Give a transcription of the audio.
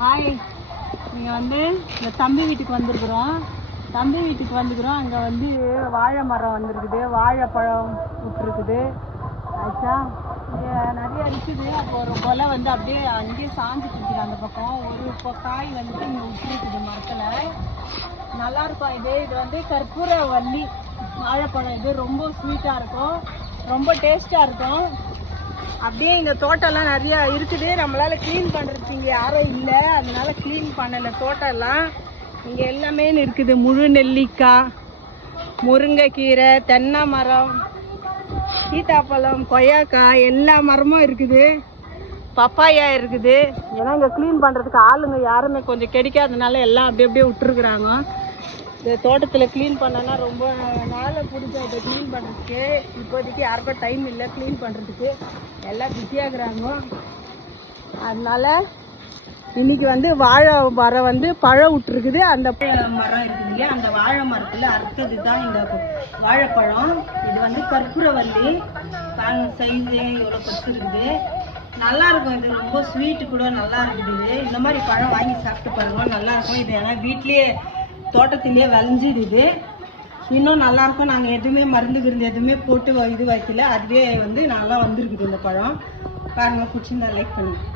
Hi நீங்கள் வந்து இந்த தம்பி வீட்டுக்கு வந்திருக்குறோம். தம்பி வீட்டுக்கு வந்துக்கிறோம் அங்கே வந்து வாழை மரம் வந்திருக்குது. வாழைப்பழம் விட்டுருக்குது. ஆச்சா? இங்கே நிறைய இருக்குது. அப்போ ஒரு கொலை வந்து அப்படியே அங்கேயே சாஞ்சிட்டு இருக்குது அந்த பக்கம். ஒரு இப்போ காய் வந்து இங்கே விட்டுருக்குது மரத்தில். நல்லா இருக்கும். இது இது வந்து கற்பூர வள்ளி வாழைப்பழம். இது ரொம்ப ஸ்வீட்டாக இருக்கும். ரொம்ப டேஸ்ட்டாக இருக்கும். அப்படியே இங்க தோட்டம்லாம் நிறைய இருக்குது. நம்மளால க்ளீன் பண்றதுக்கு இங்க யாரும் இல்லை. அதனால க்ளீன் பண்ணல தோட்டம்லாம். இங்கே இங்க எல்லாமே இருக்குது. முழு நெல்லிக்காய் முருங்கைக்கீரை தென்னை மரம் சீத்தாப்பழம் கொய்யாக்காய் எல்லா மரமும் இருக்குது. பப்பாயா இருக்குது. ஏன்னா இங்கே க்ளீன் பண்ணுறதுக்கு ஆளுங்க யாருமே கொஞ்சம் கிடைக்காதனால எல்லாம் அப்படியே அப்படியே விட்டுருக்குறாங்க. இந்த தோட்டத்தில் க்ளீன் பண்ணனா ரொம்ப நாளை பிடிச்ச இதை க்ளீன் பண்ணுறதுக்கு இப்போதைக்கு யாருக்கும் டைம் இல்லை க்ளீன் பண்ணுறதுக்கு எல்லாம் பிஸியாகிறாங்க அதனால் இன்னைக்கு வந்து வாழை மரம் வந்து பழம் விட்டுருக்குது. அந்த மரம் இருக்குது இல்லையா? அந்த வாழை மரத்தில் அடுத்தது தான் இந்த வாழைப்பழம். இது வந்து கற்பூரவல்லி. பாருங்க சைஸு எவ்வளோ பெருசு இருக்குது நல்லா இருக்கும். இது ரொம்ப ஸ்வீட்டு கூட நல்லா இருக்குது. இந்த மாதிரி பழம் வாங்கி சாப்பிட்டு பாருங்க. நல்லா இருக்கும். இது ஏன்னா வீட்லேயே தோட்டத்திலேயே விளைஞ்சிடுது. இன்னும் நல்லாயிருக்கும் நாங்கள் எதுவுமே மருந்து கிருந்து எதுவுமே போட்டு வ- இது வைக்கல. அதுவே வந்து நல்லா வந்திருக்குது இந்த பழம். பாருங்கள் பிடிச்சிருந்தா லைக் பண்ணுங்கள்